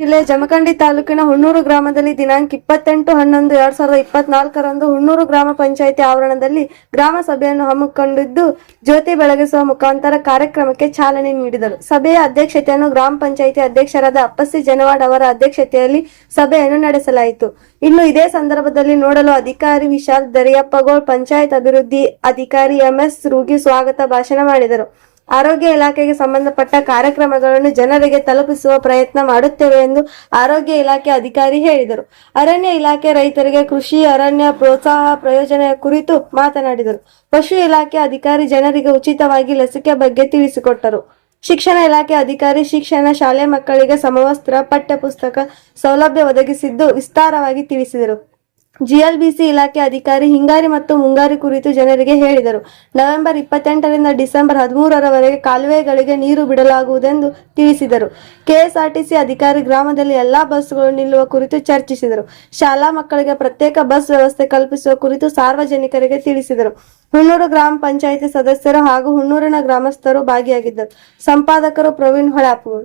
ಜಿಲ್ಲೆ ಜಮಖಂಡಿ ತಾಲೂಕಿನ ಹುಣ್ಣೂರು ಗ್ರಾಮದಲ್ಲಿ ದಿನಾಂಕ ಇಪ್ಪತ್ತೆಂಟು ಹನ್ನೊಂದು ಎರಡ್ ಸಾವಿರದ ಇಪ್ಪತ್ನಾಲ್ಕರಂದು ಹುಣ್ಣೂರು ಗ್ರಾಮ ಪಂಚಾಯಿತಿ ಆವರಣದಲ್ಲಿ ಗ್ರಾಮ ಸಭೆಯನ್ನು ಹಮ್ಮಿಕೊಂಡಿದ್ದು, ಜ್ಯೋತಿ ಬೆಳಗಿಸುವ ಮುಖಾಂತರ ಕಾರ್ಯಕ್ರಮಕ್ಕೆ ಚಾಲನೆ ನೀಡಿದರು. ಸಭೆಯ ಅಧ್ಯಕ್ಷತೆಯನ್ನು ಗ್ರಾಮ ಪಂಚಾಯಿತಿ ಅಧ್ಯಕ್ಷರಾದ ಅಪ್ಪಸ್ಸಿ ಜನವಾಡ್ ಅವರ ಅಧ್ಯಕ್ಷತೆಯಲ್ಲಿ ಸಭೆಯನ್ನು ನಡೆಸಲಾಯಿತು. ಇನ್ನು ಇದೇ ಸಂದರ್ಭದಲ್ಲಿ ನೋಡಲು ಅಧಿಕಾರಿ ವಿಶಾಲ್ ದರಿಯಪ್ಪಗೋಳ್ ಪಂಚಾಯತ್ ಅಭಿವೃದ್ಧಿ ಅಧಿಕಾರಿ ಎಂಎಸ್ ರೂಗಿ ಸ್ವಾಗತ ಭಾಷಣ ಮಾಡಿದರು. ಆರೋಗ್ಯ ಇಲಾಖೆಗೆ ಸಂಬಂಧಪಟ್ಟ ಕಾರ್ಯಕ್ರಮಗಳನ್ನು ಜನರಿಗೆ ತಲುಪಿಸುವ ಪ್ರಯತ್ನ ಮಾಡುತ್ತೇವೆ ಎಂದು ಆರೋಗ್ಯ ಇಲಾಖೆ ಅಧಿಕಾರಿ ಹೇಳಿದರು. ಅರಣ್ಯ ಇಲಾಖೆ ರೈತರಿಗೆ ಕೃಷಿ, ಅರಣ್ಯ ಪ್ರೋತ್ಸಾಹ ಪ್ರಯೋಜನ ಕುರಿತು ಮಾತನಾಡಿದರು. ಪಶು ಇಲಾಖೆ ಅಧಿಕಾರಿ ಜನರಿಗೆ ಉಚಿತವಾಗಿ ಲಸಿಕೆ ಬಗ್ಗೆ ತಿಳಿಸಿಕೊಟ್ಟರು. ಶಿಕ್ಷಣ ಇಲಾಖೆ ಅಧಿಕಾರಿ ಶಿಕ್ಷಣ ಶಾಲೆ ಮಕ್ಕಳಿಗೆ ಸಮವಸ್ತ್ರ, ಪಠ್ಯಪುಸ್ತಕ ಸೌಲಭ್ಯ ಒದಗಿಸಿದ್ದು ವಿಸ್ತಾರವಾಗಿ ತಿಳಿಸಿದರು. ಜಿಎಲ್ಬಿಸಿ ಇಲಾಖೆ ಅಧಿಕಾರಿ ಹಿಂಗಾರಿ ಮತ್ತು ಮುಂಗಾರಿ ಕುರಿತು ಜನರಿಗೆ ಹೇಳಿದರು. ನವೆಂಬರ್ ಇಪ್ಪತ್ತೆಂಟರಿಂದ ಡಿಸೆಂಬರ್ ಹದಿಮೂರರವರೆಗೆ ಕಾಲುವೆಗಳಿಗೆ ನೀರು ಬಿಡಲಾಗುವುದೆಂದು ತಿಳಿಸಿದರು. ಕೆಎಸ್ಆರ್ಟಿಸಿ ಅಧಿಕಾರಿ ಗ್ರಾಮದಲ್ಲಿ ಎಲ್ಲಾ ಬಸ್ಗಳು ನಿಲ್ಲುವ ಕುರಿತು ಚರ್ಚಿಸಿದರು. ಶಾಲಾ ಮಕ್ಕಳಿಗೆ ಪ್ರತ್ಯೇಕ ಬಸ್ ವ್ಯವಸ್ಥೆ ಕಲ್ಪಿಸುವ ಕುರಿತು ಸಾರ್ವಜನಿಕರಿಗೆ ತಿಳಿಸಿದರು. ಹುಣ್ಣೂರು ಗ್ರಾಮ ಪಂಚಾಯಿತಿ ಸದಸ್ಯರು ಹಾಗೂ ಹುಣ್ಣೂರಿನ ಗ್ರಾಮಸ್ಥರು ಭಾಗಿಯಾಗಿದ್ದರು. ಸಂಪಾದಕರು ಪ್ರವೀಣ್ ಹೊಳಾಪುರ್.